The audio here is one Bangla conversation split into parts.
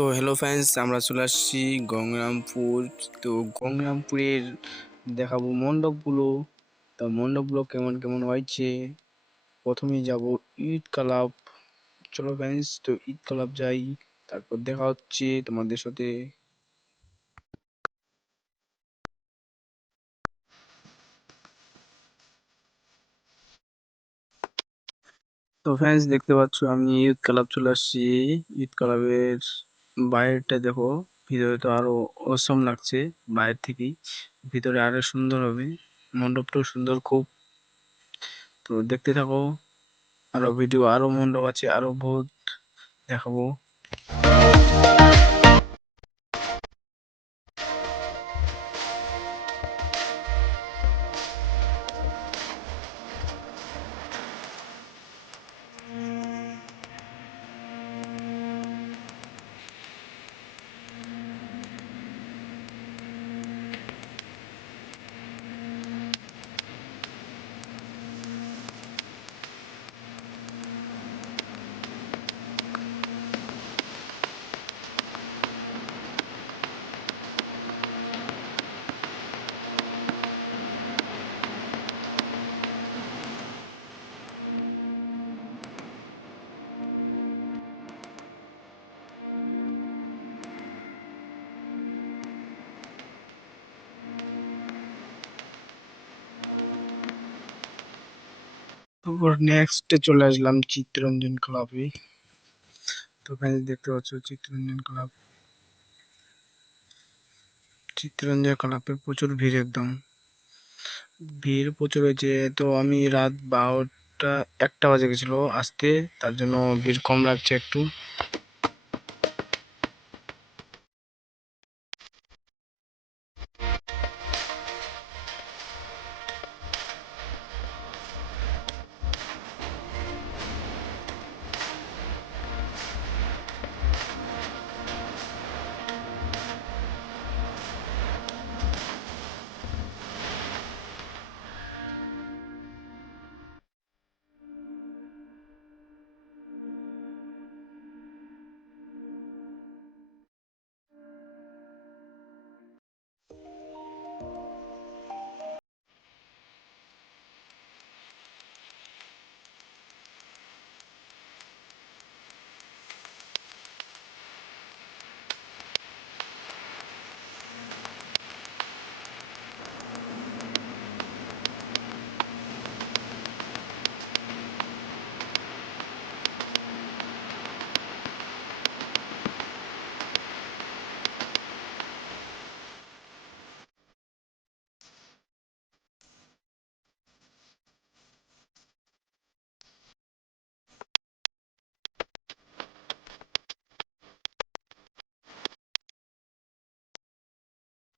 তো হ্যালো ফ্রেন্ডস, আমরা চলে আসছি গঙ্গারামপুর। তো গঙ্গারামপুরের দেখাবো মণ্ডপগুলো। তো মণ্ডপগুলো কেমন কেমন হয়েছে। প্রথমেই যাব ঈদ ক্লাব। চলো ফ্রেন্ডস, তো ঈদ ক্লাব যাই, তারপর দেখা হচ্ছে তোমাদের সাথে। তো ফ্রেন্ডস, দেখতে পাচ্ছ আমি ঈদ ক্লাব চলে আসছি। ঈদ ক্লাবের বাইরেটা দেখো, ভিতরে তো আরো অসম লাগছে বাইরে থেকেই। ভিতরে আরো সুন্দর হবে, মণ্ডপটাও সুন্দর খুব। তো দেখতে থাকো, আরো ভিডিও, আরো মণ্ডপ আছে, আরো বহুত দেখাবো। তারপর নেক্সটে চলে আসলাম চিত্তরঞ্জন ক্লাবে। তো এখানে দেখতে পাচ্ছ চিত্তরঞ্জন ক্লাব। চিত্তরঞ্জন ক্লাবে প্রচুর ভিড়, একদম ভিড় প্রচুর হয়েছে। তো আমি রাত 12টা 1টা বাজে গেছিল আসতে, তার জন্য ভিড় কম লাগছে একটু।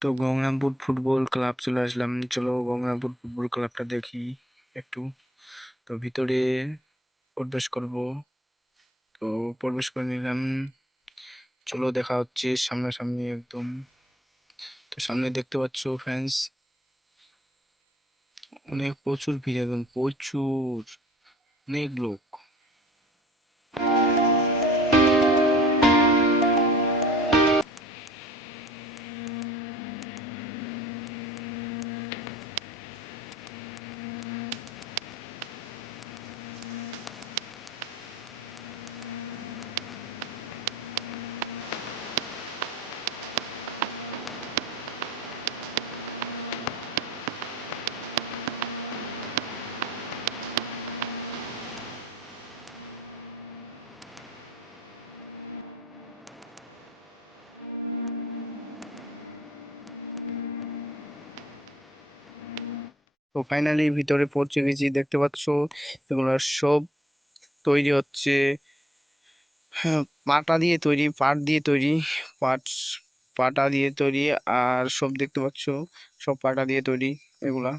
তো গঙ্গারামপুর ফুটবল ক্লাব চলে আসলাম, চলো গঙ্গারামপুর ফুটবল ক্লাবটা দেখি একটু। তো ভিতরে প্রবেশ করব। তো প্রবেশ করে নিলাম, চলো দেখা হচ্ছে সামনাসামনি একদম। তো সামনে দেখতে পাচ্ছ ফ্যান্স, অনেক প্রচুর ভিড়, একদম প্রচুর, অনেক লোক। তো ফাইনালি ভিতরে পৌঁছে গেছি, দেখতে পাচ্ছ এগুলো সব তৈরি হচ্ছে। হ্যাঁ, পাটা দিয়ে তৈরি, পাট দিয়ে তৈরি, পাট পাটা দিয়ে তৈরি। আর সব দেখতে পাচ্ছ, সব পাটা দিয়ে তৈরি এগুলা।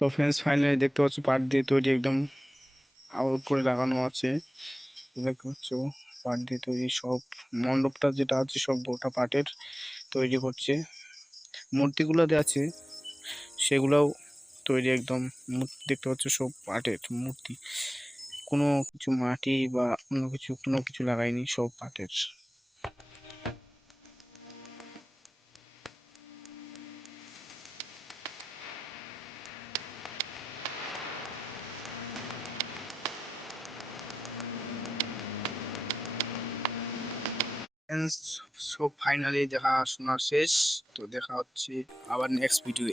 তো ফ্রেন্ডস ফাইনালি দেখতে পাচ্ছ পাট দিয়ে তৈরি একদম আউট করে লাগানো আছে। দেখতে পাচ্ছ পাট দিয়ে তৈরি সব মণ্ডপটা যেটা আছে সব গোটা পাটের তৈরি করছে। মূর্তিগুলো দেওয়া আছে সেগুলাও তৈরি একদম দেখতে পাচ্ছ সব পাটের মূর্তি, কোনো কিছু মাটি বা অন্য কিছু কোনো কিছু লাগাইনি, সব পাটের। সব ফাইনালি দেখাশোনা শেষ, তো দেখা হচ্ছে আবার নেক্সট ভিডিও।